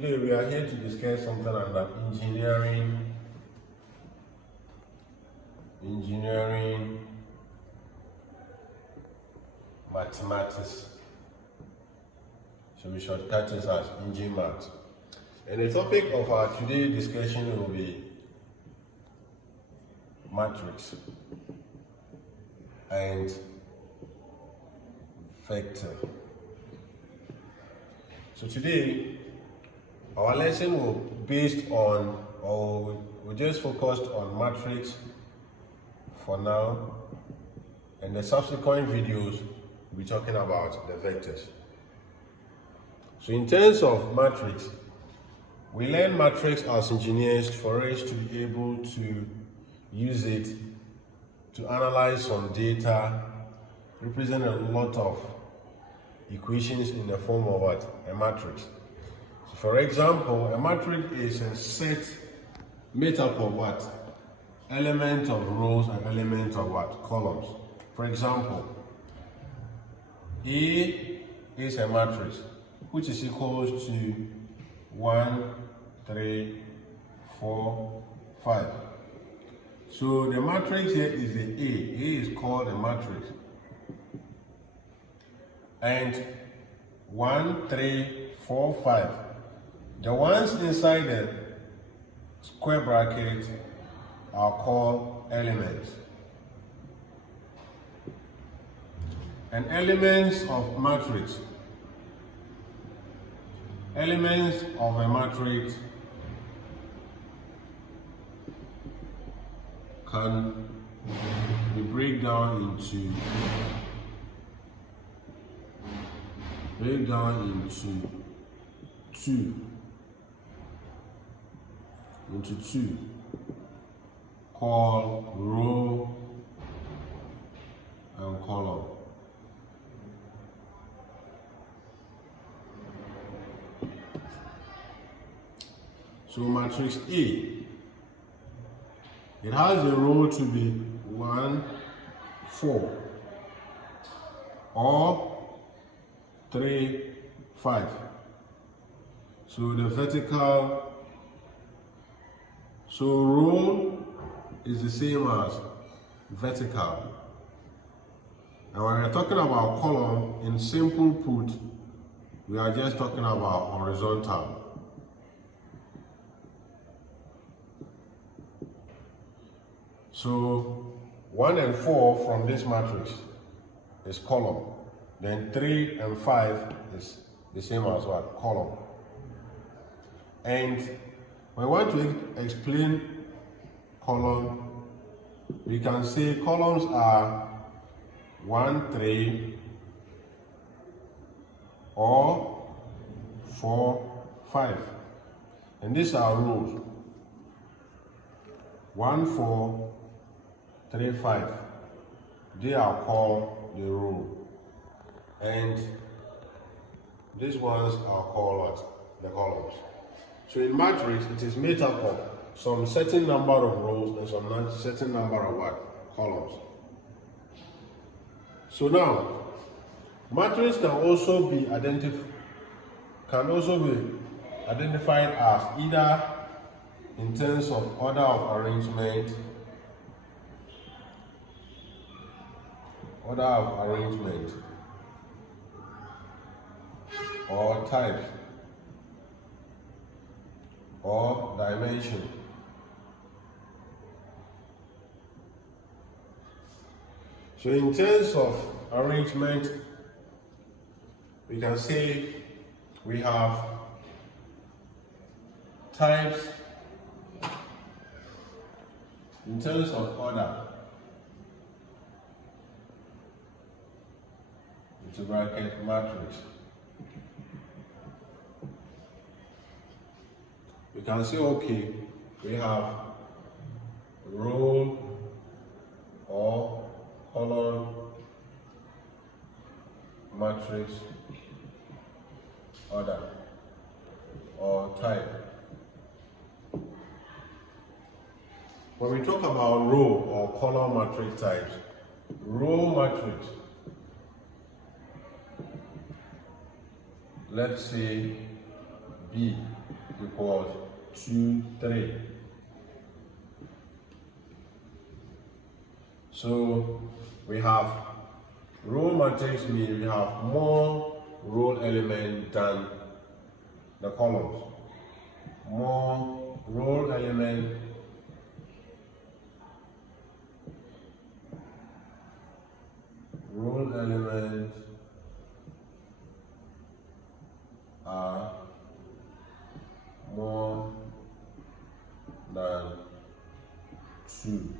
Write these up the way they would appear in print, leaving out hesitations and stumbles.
Today we are here to discuss something under engineering mathematics. So we shortcut it as Engineering Math. And the topic of our today's discussion will be matrix and vector. So today our lesson will be based on, or we just focused on matrix for now, and the subsequent videos we'll be talking about the vectors. So in terms of matrix, we learn matrix as engineers for us to be able to use it to analyze some data, represent a lot of equations in the form of what? A matrix. So for example, a matrix is a set made up of what? Elements of rows and elements of what? Columns. For example, A is a matrix which is equals to 1, 3, 4, 5. So the matrix here is the A. A is called a matrix. And 1, 3, 4, 5. The ones inside the square bracket are called elements. And elements of a matrix can be break down into two, called row and column. So matrix A, it has the row to be 1, 4 or 3, 5. So the vertical, so row is the same as vertical. And when we're talking about column, in simple put, we are just talking about horizontal. So 1 and 4 from this matrix is column. Then 3 and 5 is the same as what? Column. And when we want to explain column, we can say columns are 1, 3 or 4, 5. And these are rows. 1, 4, 3, 5. They are called the row. And these ones are called what? The columns. So in matrix, it is made up of some certain number of rows and some certain number of what? Columns. So now, matrix can also be identified as either in terms of order of arrangement, or type, or dimension. So in terms of arrangement, we can say we have types. In terms of order, into bracket matrix, we can say, okay, we have row or column matrix order or type. When we talk about row or column matrix types, row matrix, let's say B equals 2, 3. So we have row matrix means we have more row element than the columns. More row element are more than 2,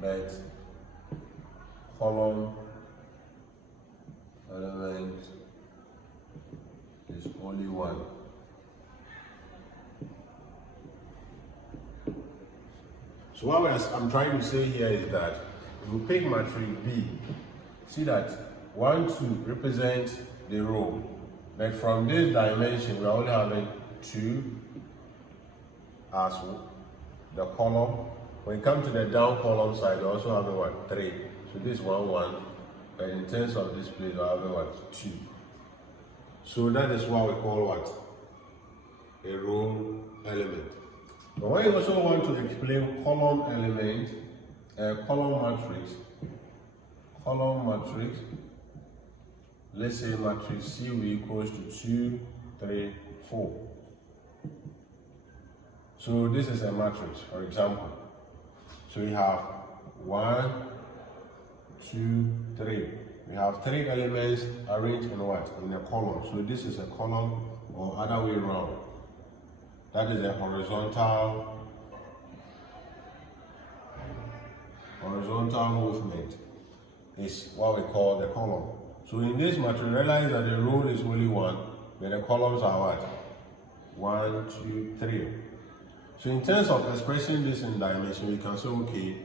but column element is only 1. So what I'm trying to say here is that if we pick matrix B, see that 1, 2 represents the row, but from this dimension we are only having 2 as the column. When you come to the down column side, we also have what? 3. So this 1, 1, but in terms of this place, we have what? 2. So that is what we call what? A row element. But when you also want to explain column element, column matrix, let's say matrix C will equals to 2, 3, 4. So this is a matrix, for example. So we have 1, 2, 3. We have 3 elements arranged in what? In a column. So this is a column, or other way around. That is a horizontal movement. Is what we call the column. So in this matrix, realize that the row is only 1, but the columns are what? 1, 2, 3. So in terms of expressing this in dimension, we can say, okay,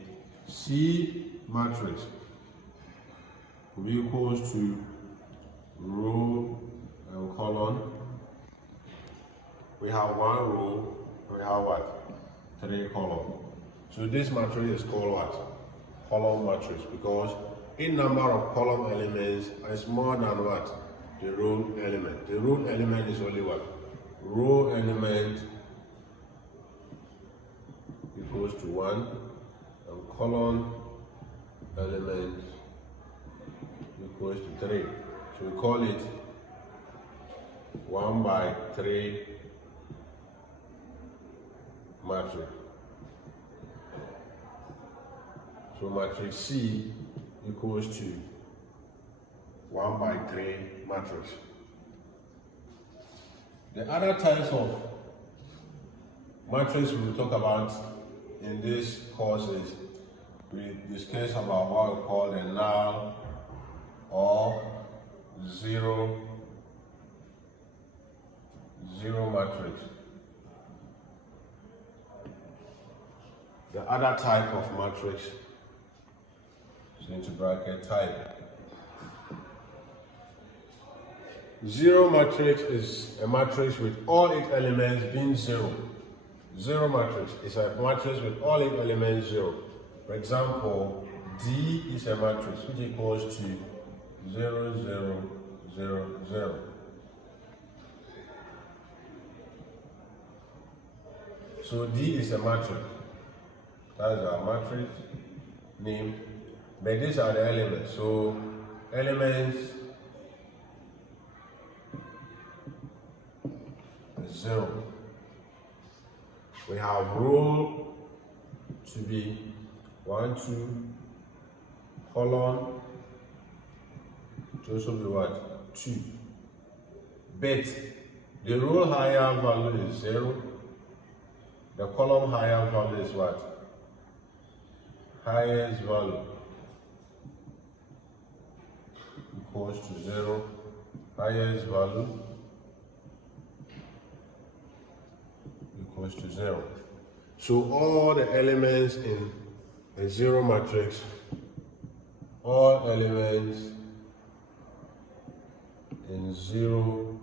C matrix will be equals to row and column. We have 1 row, we have what? 3 columns. So this matrix is called what? Column matrix, because in number of column elements is more than what? The row element. The row element is only what? Row element equals to 1, and column element equals to 3. So we call it 1 by 3 matrix. So matrix C equals to 1 by 3 matrix. The other types of matrix we'll talk about in this course is we discuss about what we call the null or zero matrix. The other type of matrix is into bracket type. Zero matrix is a matrix with all its elements being 0. Zero matrix is a matrix with all its elements 0. For example, D is a matrix which equals to 0, 0, 0, 0. So D is a matrix. That's our matrix name. But these are the elements. So elements 0. We have row to be 1, 2, column to also be what? 2. But the row higher value is 0. The column higher value is what? Highest value equals to 0. Highest value equals to 0. So all the elements in a 0 matrix, all elements in 0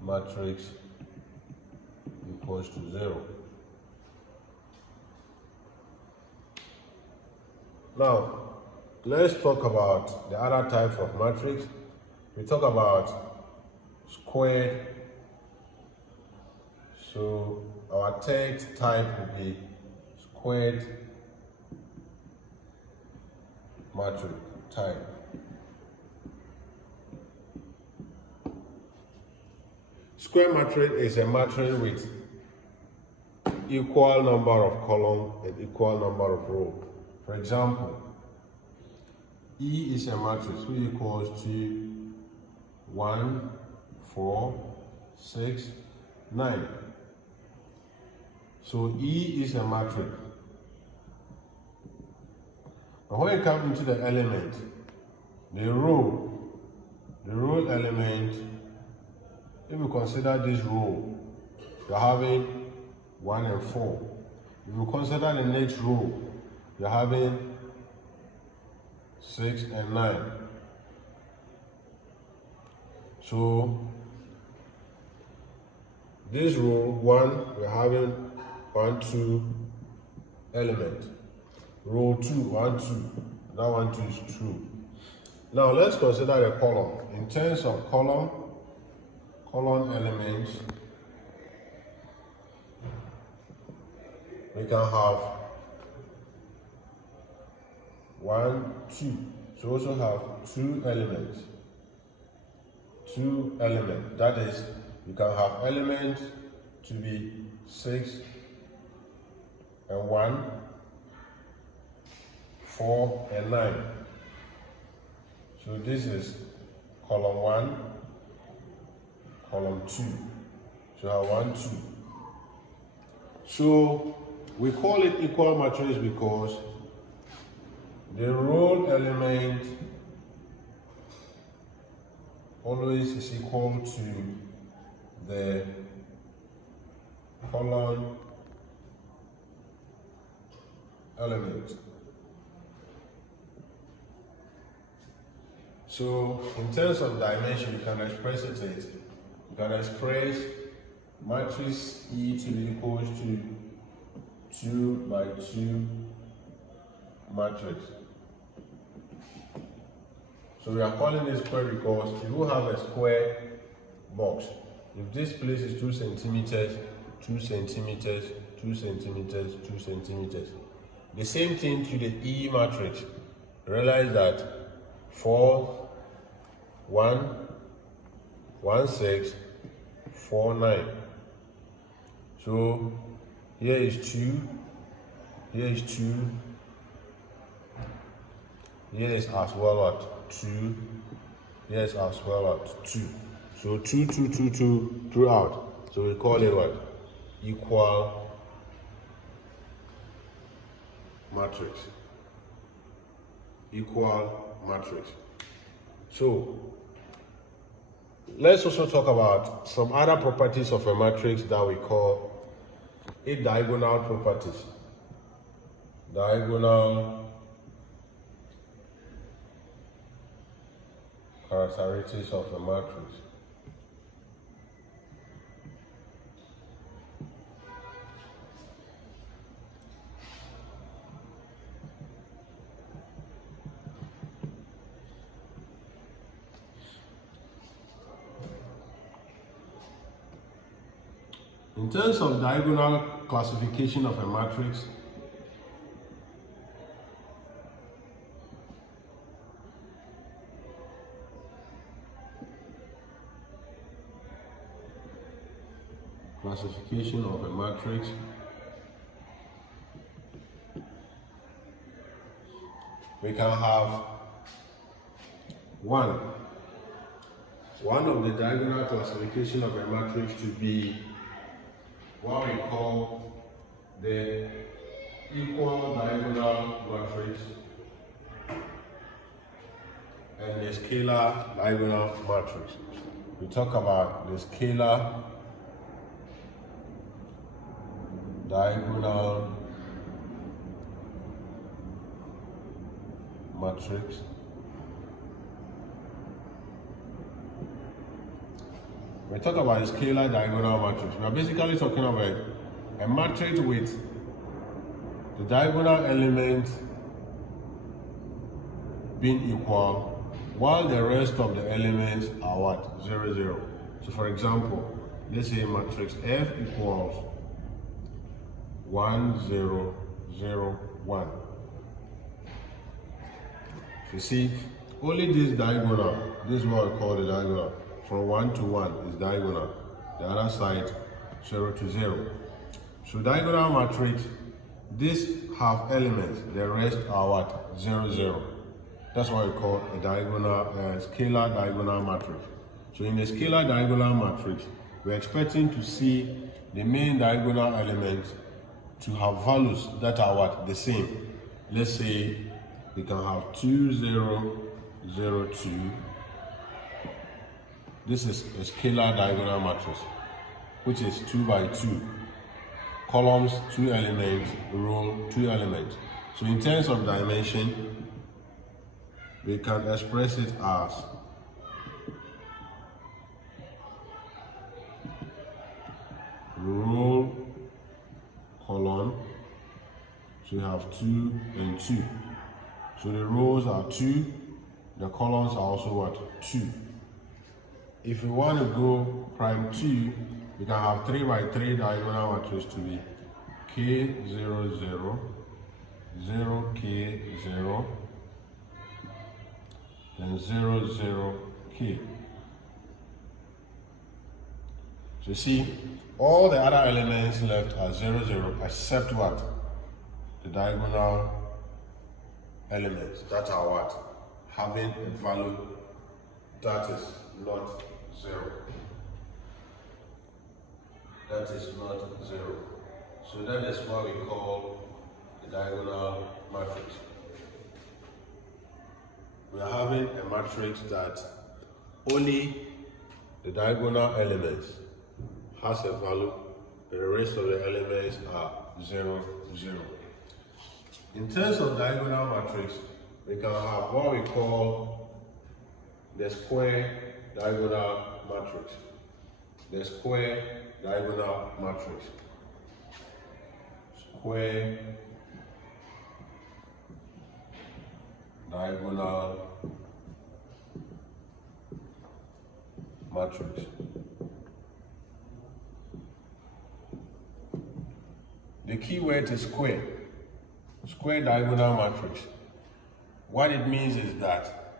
matrix equals to 0. Now, let's talk about the other types of matrix. We talk about squared. So our third type will be squared matrix type. Square matrix is a matrix with equal number of columns and equal number of rows. For example, E is a matrix which equals to 1, 4, 6, 9. So E is a matrix. But when it comes into the element, the row element, if we consider this row, you're having 1 and 4. If you consider the next row, you're having 6 and 9. So this row 1, we're having 1, 2 element. Row 2, 1, 2. That 1, 2 is true. Now let's consider the column. In terms of column elements, we can have 1, 2. So we also have 2 elements. 2 elements. That is, you can have elements to be 6 and 1, 4 and 9. So this is column 1, column 2. So I have 1, 2. So we call it equal matrix because the row element always is equal to the column element. So in terms of dimension, you can express it. You can express matrix E to be equals to 2 by 2 matrix. So we are calling it square because if you have a square box, if this place is 2 centimeters, 2 centimeters, 2 centimeters, 2 centimeters, the same thing to the E matrix. Realize that 4, 1, 1, 6, 4, 9. So here is 2, here is 2, here is as well at 2, here is as well at 2. So 2, 2, 2, 2 throughout. So we call it what? Equal matrix. Equal matrix. So let's also talk about some other properties of a matrix that we call diagonal properties. Diagonal characteristics of a matrix. In terms of diagonal classification of a matrix, we can have one of the diagonal classification of a matrix to be what we call the equal diagonal matrix and the scalar diagonal matrix. We talk about the scalar diagonal matrix we talk about a scalar diagonal matrix. We are basically talking about a matrix with the diagonal element being equal while the rest of the elements are what? 0, 0. So for example, let's say matrix F equals 1, 0, 0, 1. You see, only this diagonal, this is what I call the diagonal, from 1 to 1 is diagonal. The other side, 0 to 0. So diagonal matrix, this have elements, the rest are what? 0, 0. That's what we call a diagonal, scalar diagonal matrix. So in the scalar diagonal matrix, we're expecting to see the main diagonal elements to have values that are what? The same. Let's say we can have 2, 0, 0, 2. This is a scalar diagonal matrix, which is 2 by 2. Columns, 2 elements, row, 2 elements. So in terms of dimension, we can express it as row, column. So you have 2 and 2. So the rows are 2, the columns are also what? 2. If we want to go prime 2, we can have 3 by 3 diagonal matrix to be K 0 0 0 K 0 then 0 0 K. So you see, all the other elements left are 0 0 except what? The diagonal elements that are what? Having a value that is not 0. That is not 0. So that is what we call the diagonal matrix. We are having a matrix that only the diagonal elements has a value, and the rest of the elements are 0, 0. In terms of diagonal matrix, we can have what we call the square diagonal matrix. The square diagonal matrix. Square diagonal matrix. The key word is square. Square diagonal matrix. What it means is that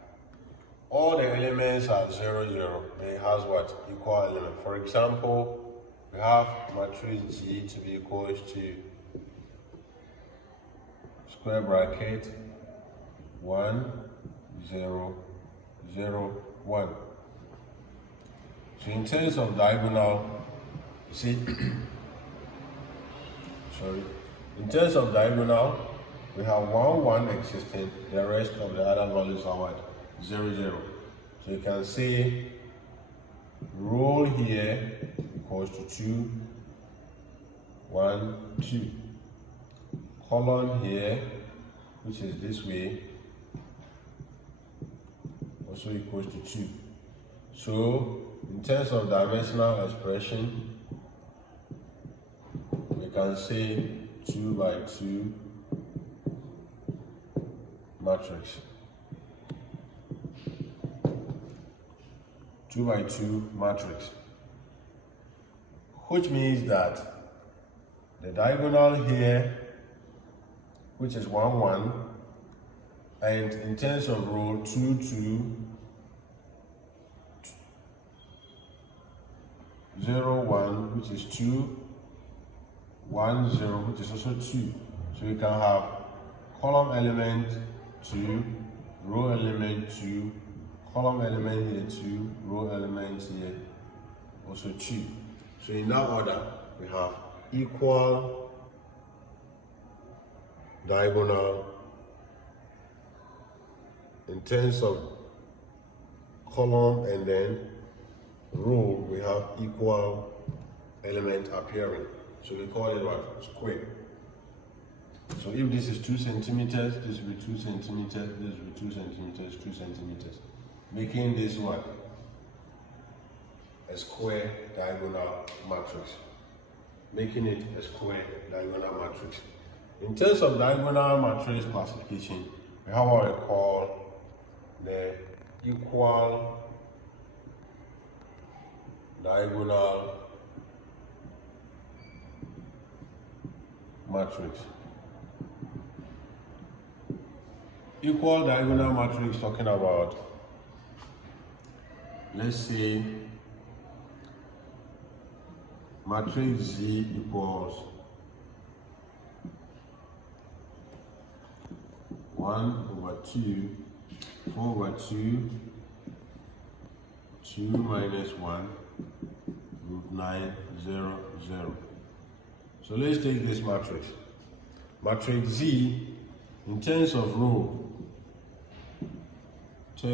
all the elements are 0, 0. They has what? Equal element. For example, we have matrix G to be equals to square bracket 1, 0, 0, 1. So in terms of diagonal, see, in terms of diagonal, we have 1, 1 existing, the rest of the other values are what? 0, 0. So you can say row here equals to 2, 1, 2. Column here, which is this way, also equals to 2. So in terms of dimensional expression, we can say 2 by 2 matrix. 2 by 2 matrix. Which means that the diagonal here, which is 1, 1, and in terms of row 2, 2, 0, 1, which is 2, 1, 0, which is also 2. So you can have column element 2, row element 2, column element here 2, row element here also 2. So in that order, we have equal diagonal. In terms of column and then row, we have equal element appearing. So we call it what? Square. So if this is 2 centimeters, this will be 2 centimeters, this will be 2 centimeters, 2 centimeters. Making this what? A square diagonal matrix. Making it a square diagonal matrix. In terms of diagonal matrix classification, we have what we call the equal diagonal matrix. Equal diagonal matrix talking about, let's say, matrix Z equals 1/2, 4/2, 2 minus 1, √9, 0, 0. So let's take this matrix. Matrix Z, in terms of row, it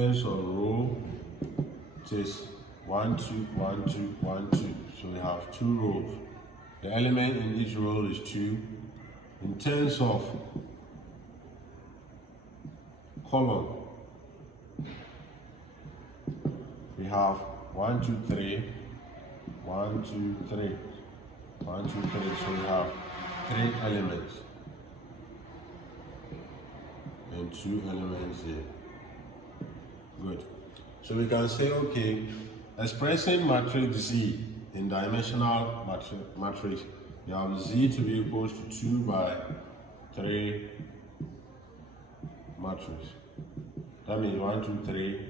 is 1, 2, 1, 2, 1, 2. So we have 2 rows. The element in each row is 2. In terms of column, we have 1, 2, 3, 1, 2, 3, 1, 2, 3. So we have 3 elements and 2 elements here. Good. So we can say, okay, expressing matrix Z in dimensional matrix, you have Z to be equals to 2/3 matrix. That means 1, 2, 3,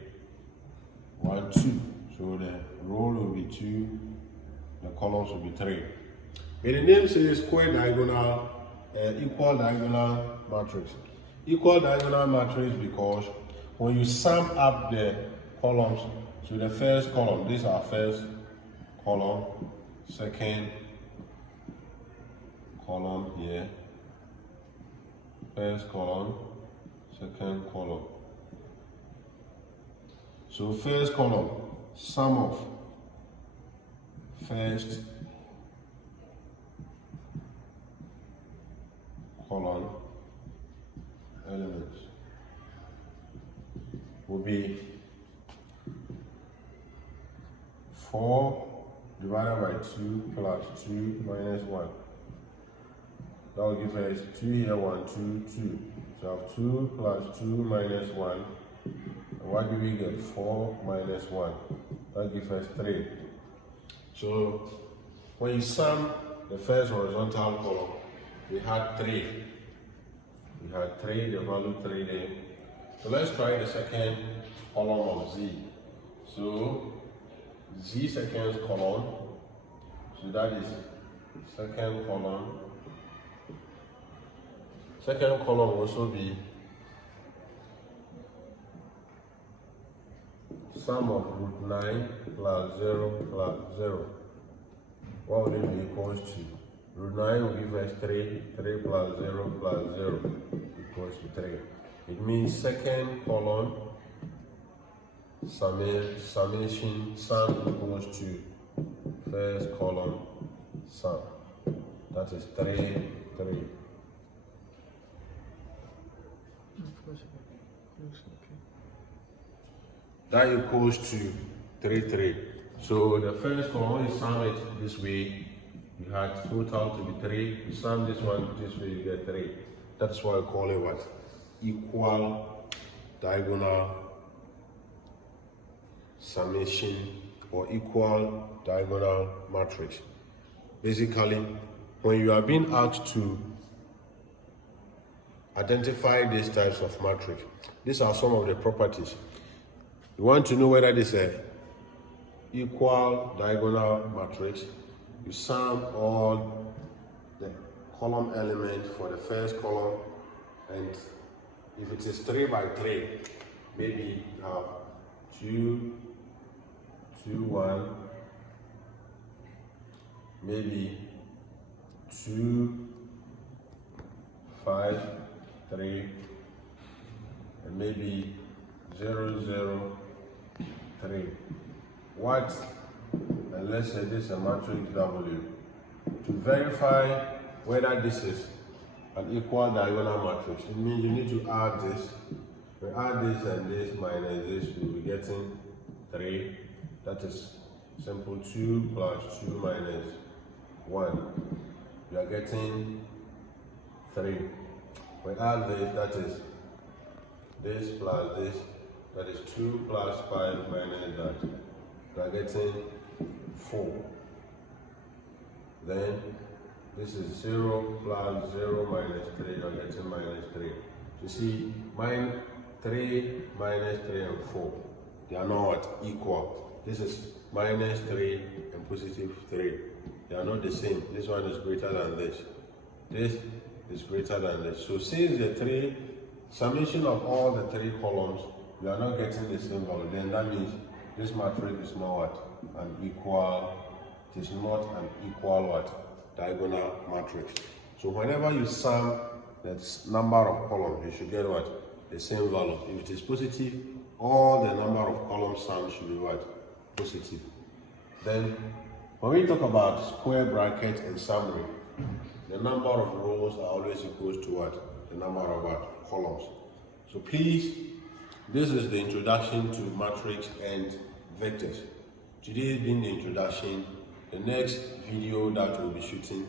1, 2. So the row will be 2, the columns will be 3. But the name says equal diagonal matrix. Equal diagonal matrix because when you sum up the columns, so the first column, this is our first column, second column here, first column, second column. So first column, sum of first column elements will be 4 divided by 2 plus 2 minus 1. That will give us 2 here, 1, 2, 2. So I have 2 plus 2 minus 1. And what do we get? 4 minus 1. That gives us 3. So when you sum the first horizontal column, we had 3. We had 3, the value 3 there. So let's try the second column of Z. So Z second column, so that is second column. Second column will also be sum of √9 plus 0 plus 0. What would it be equals to? √9 will give us 3, 3 plus 0 plus 0 equals to 3. It means second column summation sum equals to first column sum. That is 3, 3. That equals to 3, 3. So the first column, when you sum it this way, you had total to be 3. You sum this one this way, you get 3. That's why I call it what? Equal diagonal summation or equal diagonal matrix. Basically, when you are being asked to identify these types of matrix, these are some of the properties. You want to know whether this is an equal diagonal matrix. You sum all the column elements for the first column, and if it is 3 by 3, maybe you have 2, 2, 1, maybe 2, 5, 3, and maybe 0, 0, 3. What? And let's say this is a matrix W. To verify whether this is an equal diagonal matrix, it means you need to add this. We add this and this minus this, you'll be getting 3. That is simple. 2 plus 2 minus 1. You are getting 3. We add this, that is this plus this, that is 2 plus 5 minus that. You are getting 4. Then this is 0 plus 0 minus 3, you're getting minus 3. You see, 3 minus 3 and 4, they are not equal. This is minus 3 and positive 3. They are not the same. This one is greater than this. This is greater than this. So since the summation of all the 3 columns, we are not getting the same value, then that means this matrix is not what? An equal, it is not an equal what? Diagonal matrix. So whenever you sum that number of columns, you should get what? The same value. If it is positive, all the number of columns summed should be what? Positive. Then when we talk about square bracket and summary, the number of rows are always equal to what? The number of what? Columns. So please, this is the introduction to matrix and vectors. Today has been the introduction. The next video that we'll be shooting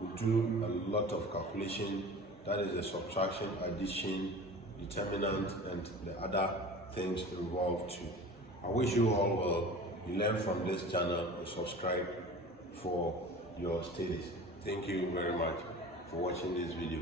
will do a lot of calculation. That is the subtraction, addition, determinant, and the other things involved too. I wish you all well. You learn from this channel and subscribe for your studies. Thank you very much for watching this video.